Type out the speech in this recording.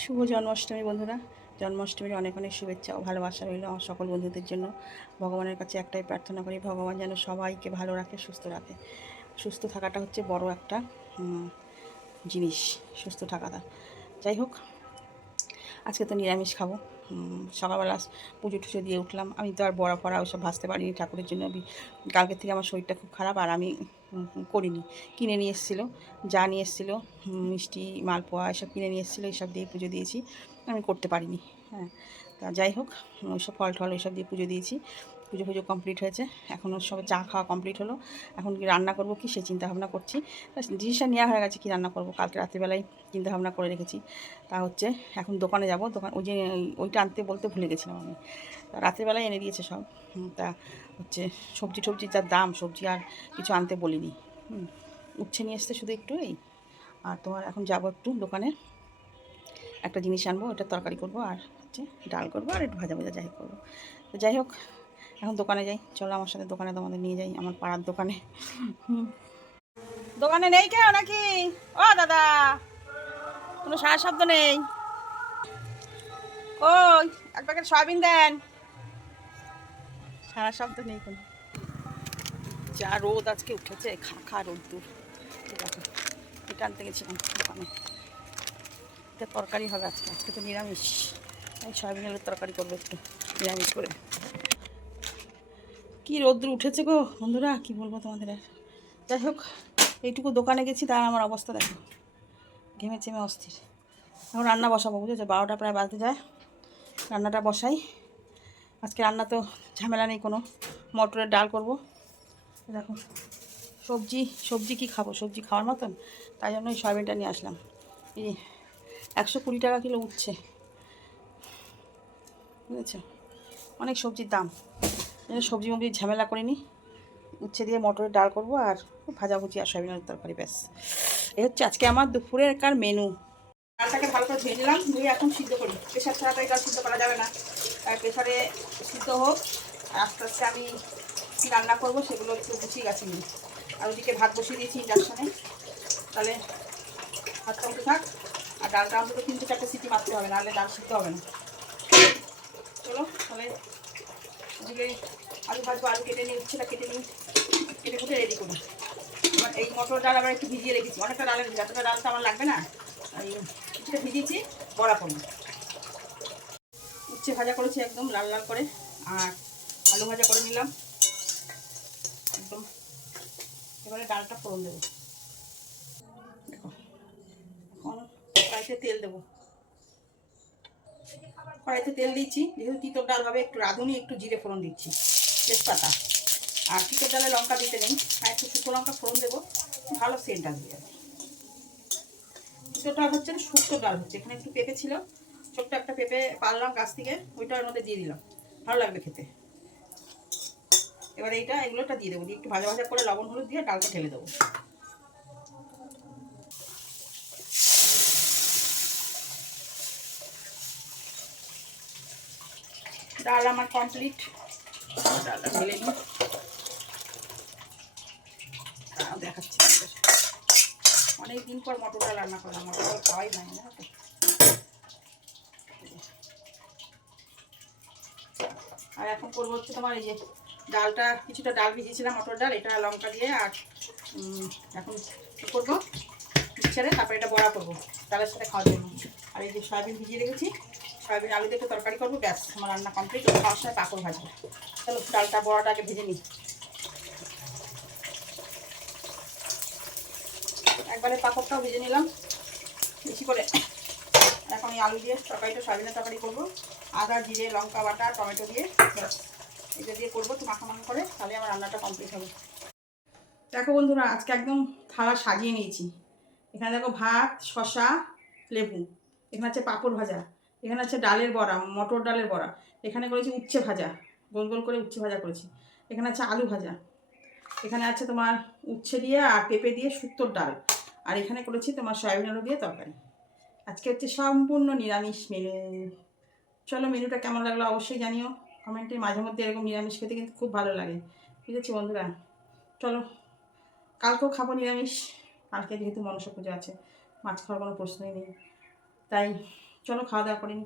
শুভ জন্মাষ্টমী বন্ধুরা। জন্মাষ্টমীর অনেক অনেক শুভেচ্ছা ও ভালোবাসা রইল আমার সকল বন্ধুদের জন্য। ভগবানের কাছে একটাই প্রার্থনা করি, ভগবান যেন সবাইকে ভালো রাখে, সুস্থ রাখে। সুস্থ থাকাটা হচ্ছে বড় একটা জিনিস, সুস্থ থাকাটা। যাই হোক, আজকে তো নিরামিষ খাব। সকালবেলা পুজো টুজো দিয়ে উঠলাম। আমি তো আর বড়া ফড়া ওসব ভাজতে পারিনি ঠাকুরের জন্য। কালকের থেকে আমার শরীরটা খুব খারাপ আর আমি করিনি। কিনে নিয়ে এসেছিল, যা নিয়ে এসেছিল মিষ্টি, মালপোয়া, এসব কিনে নিয়ে এসেছিল এইসব দিয়ে পুজো দিয়েছি। আমি করতে পারিনি হ্যাঁ। তা যাই হোক ওইসব ফল টল ওইসব দিয়ে পুজো দিয়েছি। পুজো পুজো কমপ্লিট হয়েছে। এখনও সবে চা খাওয়া কমপ্লিট হলো। এখন কি রান্না করব কি সেই চিন্তা ভাবনা করছি। জিনিসটা নেওয়া হয়ে গেছে কি রান্না করব। কালকে রাত্রিবেলায় চিন্তা ভাবনা করে রেখেছি। তা হচ্ছে এখন দোকানে যাব। দোকান ওই যে ওই- ওইটা আনতে বলতে ভুলে গেছিলাম আমি। রাত্রিবেলায় এনে দিয়েছে সব। তা হচ্ছে সবজি টবজির যা দাম, সবজি আর কিছু আনতে বলিনি। উচ্ছে নিয়ে আসতে শুধু একটু এই। আর তোমার এখন যাব একটু দোকানে। একটা জিনিস আনব, ওটা তরকারি করব আর হচ্ছে ডাল করব আর একটু ভাজা ভাজা যাই করব। তো যাই হোক এখন দোকানে যাই। চলো আমার সাথে দোকানে তোমাদের নিয়ে যাই, আমার পাড়ার দোকানে। দোকানে নেই কেউ নাকি? ও দাদা, কোনো সারা শব্দ নেই। ওই এক প্যাকেট সয়াবিন দেন। সারা শব্দ নেই কোনো। যা রোদ আজকে উঠেছে, খা খা রোদ দূর ঠিক আছে, এটা আনতে গেছিলাম দোকানে। এটা তরকারি হবে আজকে আজকে তো নিরামিষ। এই সয়াবিন আলুর তরকারি করব একটু, নিরামিষ করে। কি রোদ্র উঠেছে গো? বন্ধুরা, কি বলব তোমাদের আর? যাই হোক, এইটুকু দোকানে গেছি তার আমার অবস্থা দেখো। ঘেমে চেমে অস্থির। এখন রান্না বসাবো, বুঝেছ? বারোটা প্রায় বাজতে যায়। রান্নাটা বসাই। আজকে রান্না তো ঝামেলা নেই কোনো। মটরের ডাল করব। দেখো, সবজি সবজি কি খাব? সবজি খাওয়ার মতন? তাই জন্য এই সয়াবিনটা নিয়ে আসলাম। এই একশো কুড়ি টাকা কিলো উঠছে। বুঝেছ? অনেক সবজির দাম। সবজি মবজি ঝামেলা করিনি। উচ্ছে দিয়ে মটরের ডাল করব আর ভাজাভুজি আর সয়াবিনের তরকারি, ব্যাস। এই হচ্ছে আজকে আমার দুপুরের কার মেনু। ডালটাকে ভালো করে ধুয়ে নিলাম, ধুয়ে এখন সিদ্ধ করি। প্রেশার ছাড়া তো এটা সিদ্ধ করা যাবে না। প্রেশারে সিদ্ধ হোক আস্তে আস্তে আমি রান্না করব সেগুলো একটু গুছিয়ে গেছি আর ওদিকে ভাত বসিয়ে দিয়েছি ইন্ডাকশানে। তাহলে ভাতটা উঠে থাক, আর ডালটা অন্তত তিনটে চারটে সিটি মারতে হবে, নাহলে ডাল সিদ্ধ হবে না। চলো, তাহলে ওদিকে আলু ভাজবো, আলু কেটে নিই উচ্ছেটা কেটে নিই, কেটে কুটে রেডি করি। আমার এই মটর ডাল আবার একটু ভিজিয়ে রেখেছি, অনেকটা ডালের যতটা ডাল তো আমার লাগবে না। এই কিছুটা ভিজিয়েছি, বড়া করব। উচ্ছে ভাজা করেছি একদম, লাল লাল করে, আর আলু ভাজা করে নিলাম। একদম। এবারে ডালটা ফোড়ন দেবো। এখন কড়াইতে তেল দেবো। কড়াইতে তেল দিচ্ছি, যেহেতু তিতর ডাল হবে, একটু রাঁধুনি, একটু জিরে ফোড়ন দিচ্ছি, তেজপাতা। আর তিতর ডালে লঙ্কা দিতে নেই, আর একটু শুকনো লঙ্কা ফোড়ন দেবো, ভালো সেন্ট আসবে আর তিতর ডাল হচ্ছে না, শুক্তো ডাল হচ্ছে, এখানে একটু পেঁপে ছিল, ছোট্ট একটা পেঁপে পারলাম গাছ থেকে, ওইটার মধ্যে দিয়ে দিলাম, ভালো লাগবে খেতে। এবার এইটা, এগুলোটা দিয়ে দেবো, দিয়ে একটু ভাজা ভাজা করে লবণ হলুদ দিয়ে ডালটা ঢেলে দেবো। ডাল আমার কমপ্লিট ডালটা ঢেলে নিই দেখাচ্ছি অনেক দিন পর মটর ডাল রান্না করলাম মটর ডাল খাওয়াই হয় না আর এখন করব হচ্ছে তোমার এই যে ডালটা, কিছুটা ডাল ভিজিয়েছিলাম, মটর ডাল, এটা লঙ্কা দিয়ে আর এখন কী করব? মিক্সারে তারপরে এটা বড়া করব, ডালের সাথে খাওয়ার জন্য। আর এই যে সয়াবিন ভিজিয়ে রেখেছি সয়াবিন আলু দিয়ে তরকারি করব, ব্যাস, আমার রান্না কমপ্লিট খাওয়ার সময় পাঁপড় ভাজবো। চলো, ডালটা বড়াটা আগে ভেজে নিই। একবারে পাঁপড়টাও ভেজে নিলাম, বেশি করে। এখন আলু দিয়ে তরকারিটা, সয়াবিনের তরকারি করব। আদা, জিরে, লঙ্কা, বাটা, টমেটো দিয়ে এটা দিয়ে করব একটু মাখা মাখা করে, তাহলে আমার রান্নাটা কমপ্লিট হবে। দেখো বন্ধুরা, আজকে একদম থালা সাজিয়ে নিয়েছি। এখানে দেখো ভাত শশা লেবু। এখানে আছে পাঁপড় ভাজা। এখানে আছে ডালের বড়া, মটর ডালের বড়া। এখানে করেছি উচ্ছে ভাজা, গোল গোল করে উচ্ছে ভাজা করেছি। এখানে আছে আলু ভাজা। এখানে আছে তোমার উচ্ছে দিয়ে আর পেঁপে দিয়ে শুক্তোর ডাল। আর এখানে করেছি তোমার সয়াবিন আলু দিয়ে তরকারি। আজকে হচ্ছে সম্পূর্ণ নিরামিষ মেনু। চলো মেনুটা কেমন লাগল অবশ্যই জানিও। কমেন্টে মাঝে মধ্যে এরকম নিরামিষ খেতে কিন্তু খুব ভালো লাগে। ঠিক আছে বন্ধুরা, চলো। কালকেও খাব নিরামিষ। কালকে যেহেতু মনসা পুজো আছে, মাছ খাওয়ার কোনো প্রশ্নই নেই। তাই চলো খাওয়া দাওয়া করিনি